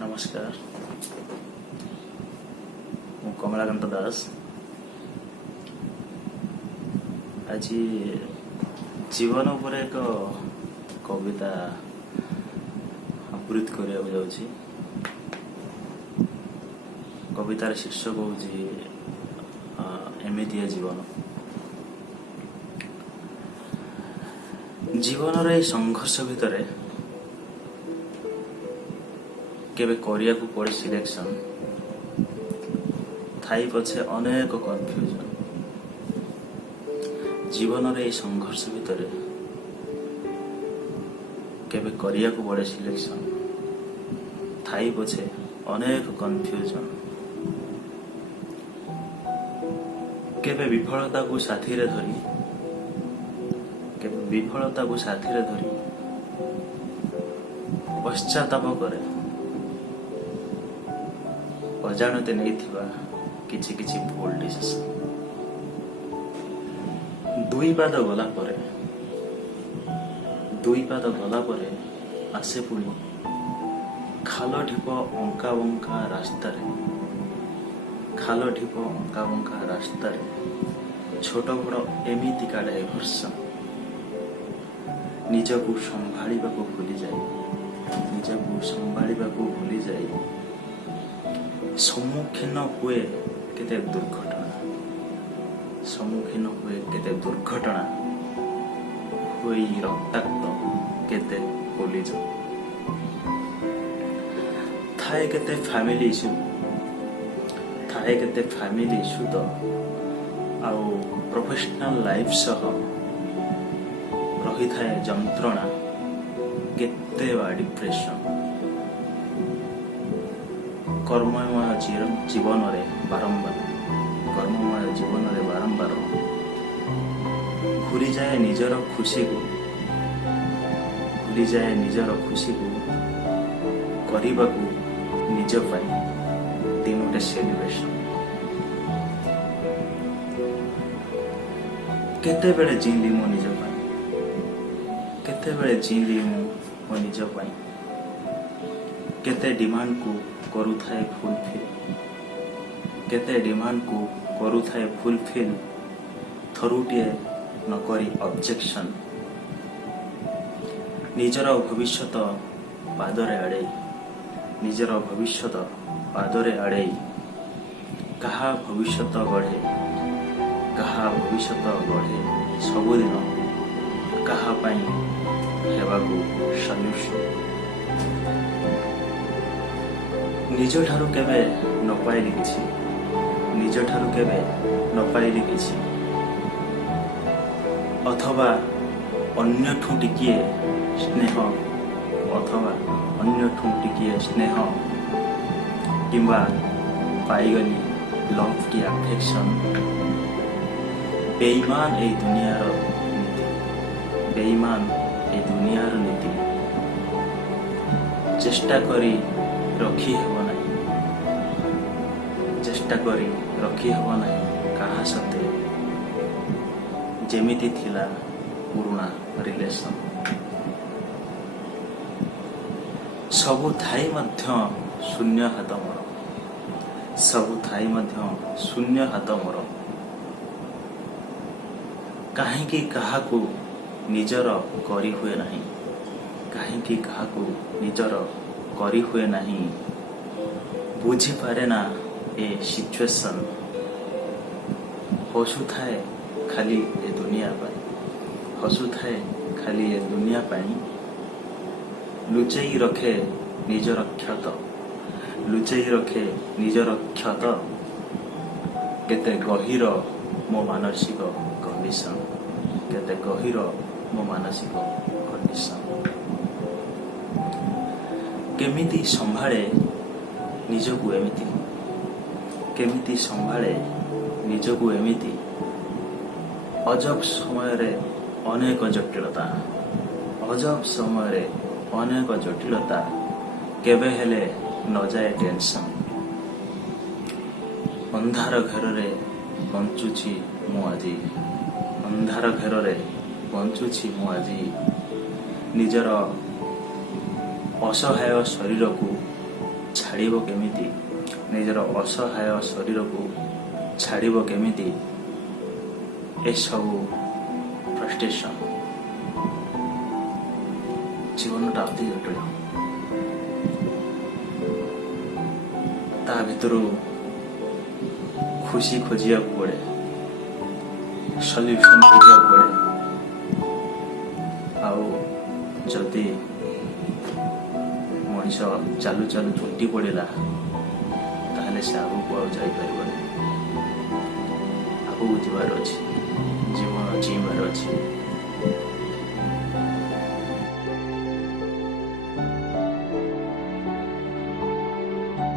नमस्कार ମୁଁ କମଳାକାନ୍ତ ଦାସ। ଆଜି ଜୀବନ ଉପରେ ଏକ କବିତା ଆବୃତ୍ତି କରିବାକୁ ଯାଉଛି। କବିତାର ଶୀର୍ଷକ ହେଉଛି ଏମିତିଆ ଜୀବନ। ଜୀବନର ଏହି ସଂଘର୍ଷ ଭିତରେ କେବେ କରିବାକୁ ପଡ଼େ ସିଲେକ୍ସନ, ଥାଇ ପଛେ ଅନେକ କନଫ୍ୟୁଜନ। ଜୀବନର ଏହି ସଂଘର୍ଷ ଭିତରେ କେବେ କରିବାକୁ ପଡ଼େ ସିଲେକ୍ସନ, ଥାଇ ପଛେ ଅନେକ କନଫ୍ୟୁଜନ। କେବେ ବିଫଳତାକୁ ସାଥିରେ ଧରି ପଶ୍ଚାତାପ କରେ ଅଜାଣତେ ନେଇଥିବା କିଛି କିଛି ଭୁଲ ଡିସିସନ। ଦୁଇ ପାଦ ଗଲା ପରେ ଆସେ ପୁଣି ଖାଲ ଢିପ ଅଙ୍କା ବଙ୍କା ରାସ୍ତାରେ ଛୋଟ ବଡ଼ ଏମିତିକା ଡାଇଭର୍ସନ। ନିଜକୁ ସମ୍ଭାଳିବାକୁ ଭୁଲିଯାଇ ସମ୍ମୁଖୀନ ହୁଏ କେତେ ଦୁର୍ଘଟଣା, ହୋଇ ରକ୍ତାକ୍ତ କେତେ ପୋଲିଜ। ଥାଏ କେତେ ଫ୍ୟାମିଲି ଇସ୍ୟୁ ତ ଆଉ ପ୍ରଫେସନାଲ ଲାଇଫ୍ ସହ ରହିଥାଏ ଯନ୍ତ୍ରଣା, କେତେ ବା ଡିପ୍ରେସନ। କର୍ମମୟ ଜୀବନରେ ବାରମ୍ବାର ଭୁଲିଯାଏ ନିଜର ଖୁସିକୁ କରିବାକୁ ନିଜ ପାଇଁ ତିନୋଟି ସେଲିବ୍ରେସନ। କେତେବେଳେ ଜିଇଁଲି ମୋ ନିଜ ପାଇଁ, କେତେ ଡିମାଣ୍ଡକୁ କରୁଥାଏ ଫୁଲଫିଲ୍, ଥରୁଟିଏ ନକରି ଅବଜେକ୍ସନ। ନିଜର ଭବିଷ୍ୟତ ପାଦରେ ଆଡ଼େଇ କାହା ଭବିଷ୍ୟତ ଗଢ଼େ ସବୁଦିନ କାହା ପାଇଁ ହେବାକୁ ସଲ୍ୟୁସନ। ନିଜଠାରୁ କେବେ ନ ପାଇଲି କିଛି ଅଥବା ଅନ୍ୟଠୁ ଟିକିଏ ସ୍ନେହ କିମ୍ବା ପାଇଗଲି ଲଭ୍ କି ଆଫେକ୍ସନ। ବେଇମାନ এই ଦୁନିଆର ନୀତି ଚେଷ୍ଟା କରି ରଖି ହେବ ନାହିଁ କାହା ସତେ ଯେମିତି ଥିଲା ପୁରୁଣା ରିଲେସନ। ସବୁ ଥାଇ ମଧ୍ୟ ଶୂନ୍ୟ ହାତ ମୋର। କାହିଁକି କାହାକୁ ନିଜର କରି ହୁଏ ନାହିଁ, ବୁଝିପାରେ ନା ଏ ସିଚୁଏସନ। ହସୁଥାଏ ଖାଲି ଏ ଦୁନିଆ ପାଇଁ, ଲୁଚେଇ ରଖେ ନିଜର କ୍ଷତ। କେତେ ଗଭୀର ମୋ ମାନସିକ କଣ୍ଡିସନ। କେମିତି ସମ୍ଭାଳେ ନିଜକୁ ଏମିତି ଅଜବ ସମୟରେ ଅନେକ ଜଟିଳତା କେବେ ହେଲେ ନଯାଏ ଟେନସନ। ଅନ୍ଧାର ଘରରେ ବଞ୍ଚୁଛି ମୁଁ ଆଜି ନିଜର ଅସହାୟ ଶରୀରକୁ ଛାଡ଼ିବ କେମିତି, ନିଜର ଅସହାୟ ଶରୀରକୁ ଛାଡ଼ିବ କେମିତି, ଏସବୁ ଫ୍ରଷ୍ଟ୍ରେସନ୍। ଜୀବନଟା ଅତି ଜଟିଳ। ତା ଭିତରୁ ଖୁସି ଖୋଜିବାକୁ ପଡ଼େ, ସଲ୍ୟୁସନ୍ ଖୋଜିବାକୁ ପଡ଼େ। ଆଉ ଯଦି ମଣିଷ ଚାଲୁ ଚାଲୁ ଝୁଣ୍ଟି ପଡ଼ିଲା, ତାହେଲେ ସେ ଆଗକୁ ଆଉ ଯାଇପାରିବନି। ଆଗକୁ ଯିବାର ଅଛି, ଜୀବନ ଜୀଇବାର ଅଛି।